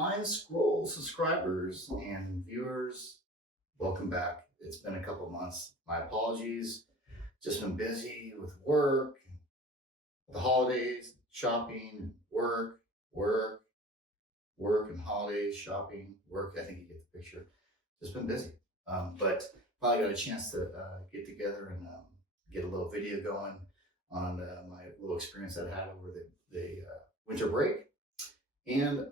Wine Scroll subscribers and viewers, welcome back. It's been a couple of months. My apologies. Just been busy with work, the holidays, shopping, work, and holidays, shopping, work. I think you get the picture. Just been busy. But finally got a chance to get together and get a little video going on my little experience that I had over the winter break. And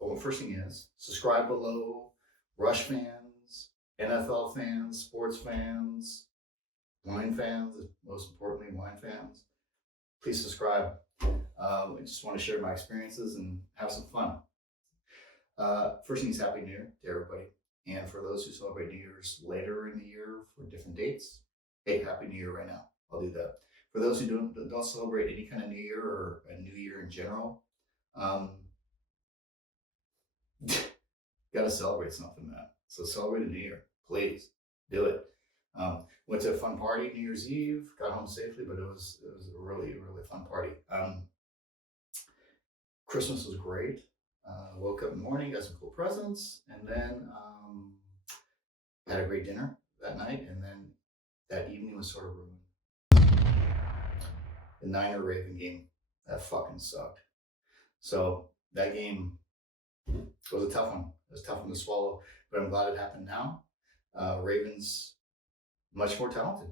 well, first thing is subscribe below. Rush fans, NFL fans, sports fans, wine fans, most importantly, wine fans. Please subscribe. I just want to share my experiences and have some fun. First thing is Happy New Year to everybody. And for those who celebrate New Year's later in the year for different dates, hey, Happy New Year right now. I'll do that. For those who don't celebrate any kind of New Year or a New Year in general, got to celebrate something, man. So celebrate a New Year, please do it. Went to a fun party New Year's Eve, got home safely, but it was a really fun party. Christmas was great. Woke up in the morning, got some cool presents, and then had a great dinner that night, and then that evening was sort of ruined. The Niner Raven game, that fucking sucked. So that game was a tough one. It was a tough one to swallow, but I'm glad it happened now. Ravens, much more talented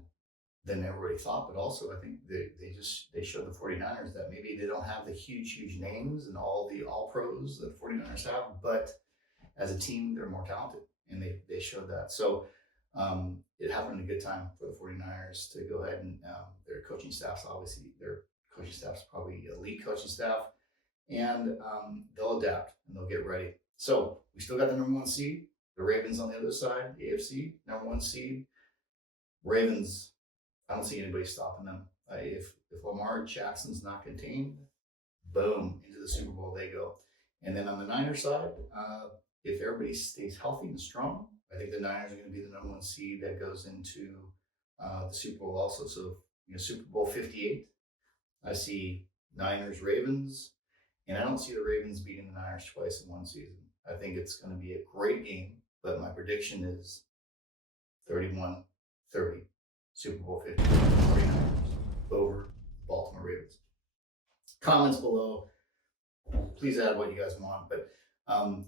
than everybody thought, but also I think they showed the 49ers that maybe they don't have the huge names and all the all-pros that the 49ers have, but as a team, they're more talented, and they showed that. So it happened a good time for the 49ers to go ahead and their coaching staff's probably elite coaching staff, and they'll adapt and they'll get ready. So we still got the number one seed, the Ravens on the other side, the AFC, number one seed. Ravens, I don't see anybody stopping them. If Lamar Jackson's not contained, boom, into the Super Bowl they go. And then on the Niners side, if everybody stays healthy and strong, I think the Niners are going to be the number one seed that goes into the Super Bowl also. So, Super Bowl 58, I see Niners, Ravens, and I don't see the Ravens beating the Niners twice in one season. I think it's going to be a great game, but my prediction is 31-30, Super Bowl 50, 49ers over Baltimore Ravens. Comments below. Please add what you guys want, but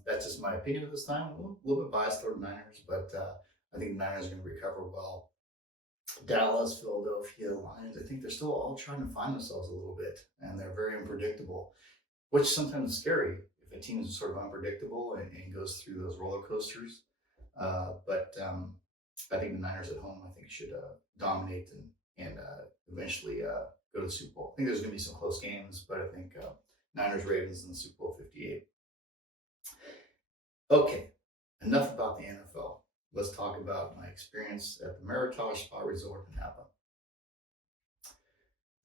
that's just my opinion at this time. A little bit biased toward the Niners, but I think the Niners are going to recover well. Dallas, Philadelphia, Lions, I think they're still all trying to find themselves a little bit, and they're very unpredictable, which sometimes is scary if a team is sort of unpredictable and goes through those roller coasters. But I think the Niners at home, I think, should dominate and eventually go to the Super Bowl. I think there's going to be some close games, but I think Niners, Ravens in the Super Bowl 58. Okay, enough about the NFL. Let's talk about my experience at the Meritage Spa Resort in Napa.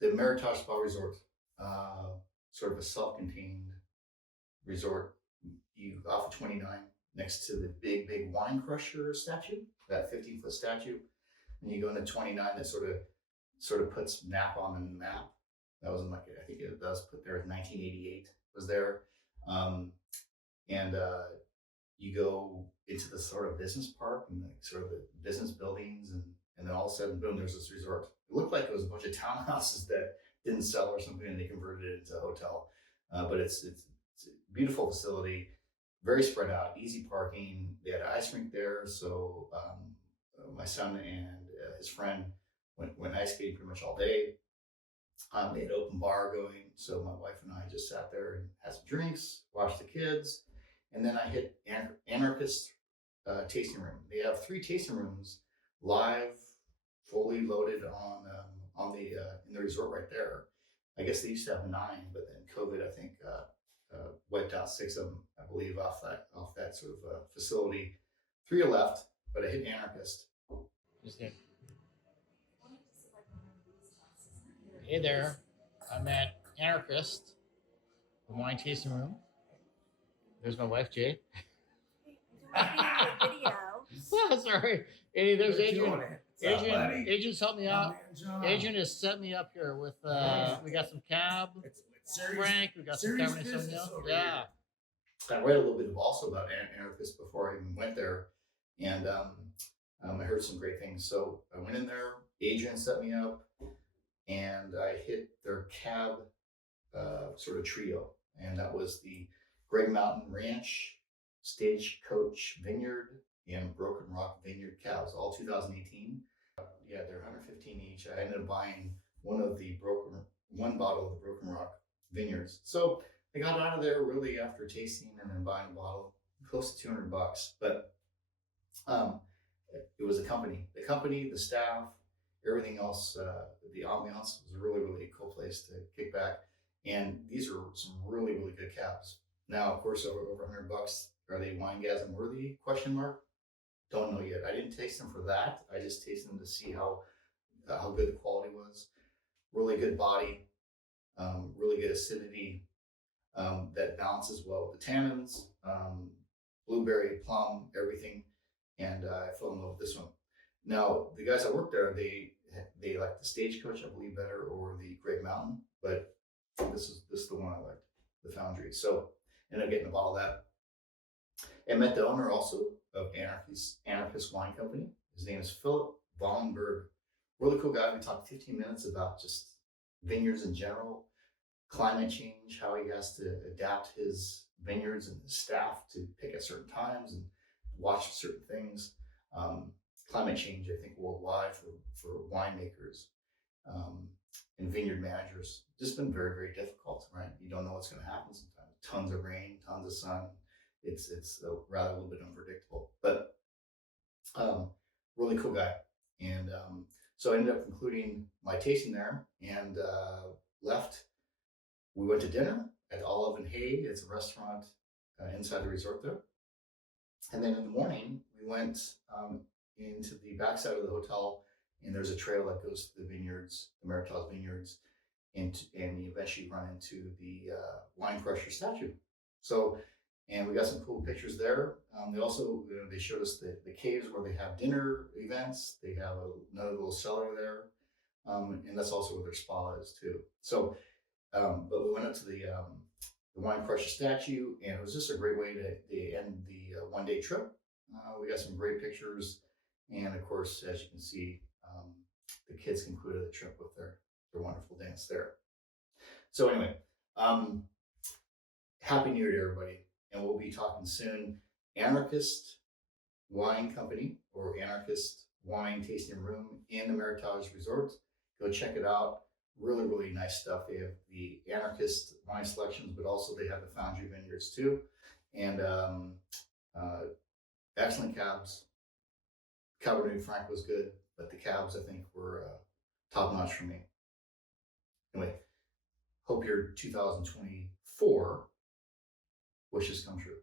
The Meritage Spa Resort, sort of a self-contained resort. You off of 29 next to the big wine crusher statue, that 15-foot statue, and you go into 29 that sort of puts Napa on the map. That was I think it was put there in 1988. Was there, and you go into the sort of business park and sort of the business buildings, and then all of a sudden, boom, there's this resort. It looked like it was a bunch of townhouses that didn't sell or something, and they converted it into a hotel. But it's a beautiful facility, very spread out, easy parking. They had an ice rink there, so my son and his friend went ice skating pretty much all day. They had open bar going, so my wife and I just sat there and had some drinks, watched the kids, and then I hit Anarchist tasting room. They have 3 tasting rooms live, fully loaded on the in the resort right there. I guess they used to have 9, but then COVID, I think, wiped out 6 of them, I believe, off that sort of facility. 3 are left, but I hit Anarchist. Hey there, I'm at Anarchist, the wine tasting room. There's my wife, Jay. Sorry. Hey, there's Adrian. Adrian's helped me out. Adrian has set me up here with we got some cab, Frank, we got some Cabernet Sauvignon. Yeah. I read a little bit also about Anarchist before I even went there, and I heard some great things. So I went in there. Adrian set me up, and I hit their cab sort of trio, and that was the Greg Mountain Ranch, Stagecoach Vineyard, and Broken Rock Vineyard cabs, all 2018. Yeah, they're 115 each. I ended up buying one bottle of the Broken Rock Vineyards. So I got out of there really after tasting and then buying a bottle, close to $200. But um, it was the company, the staff, everything else. The ambiance was a really, really cool place to kick back. And these are some really, really good cabs. Now, of course, over $100. Are they winegasm worthy? Question mark. Don't know yet. I didn't taste them for that. I just tasted them to see how good the quality was. Really good body, really good acidity, that balances well with the tannins, blueberry, plum, everything. And I fell in love with this one. Now, the guys that work there, they like the Stagecoach, I believe, better, or the Great Mountain, but this is the one I liked, the Foundry. So ended up getting a bottle of that. I met the owner also of Anarchist Wine Company. His name is Philip Vollenberg. Really cool guy. We talked 15 minutes about just vineyards in general, climate change, how he has to adapt his vineyards and his staff to pick at certain times and watch certain things. Climate change, I think, worldwide for winemakers and vineyard managers, just been very, very difficult, right? You don't know what's going to happen sometimes. Tons of rain, tons of sun. It's rather a little bit unpredictable, but really cool guy. And so I ended up concluding my tasting there and left. We went to dinner at Olive and Hay. It's a restaurant inside the resort there. And then in the morning, we went into the backside of the hotel, and there's a trail that goes to the vineyards, the Meritage vineyards, and you eventually run into the wine crusher statue. So, and we got some cool pictures there. They also they showed us the caves where they have dinner events. They have another little cellar there, and that's also where their spa is too. So, but we went up to the wine crusher statue, and it was just a great way to end the 1 day trip. We got some great pictures, and of course, as you can see, the kids concluded the trip with their wonderful dance there. So anyway, Happy New Year to everybody, and we'll be talking soon. Anarchist Wine Company, or Anarchist Wine Tasting Room in the Meritage Resort. Go check it out. Really, really nice stuff. They have the Anarchist wine selections, but also they have the Foundry Vineyards too. And excellent cabs. Cabernet Franc was good, but the cabs, I think, were top notch for me. Anyway, hope your 2024 wishes come true.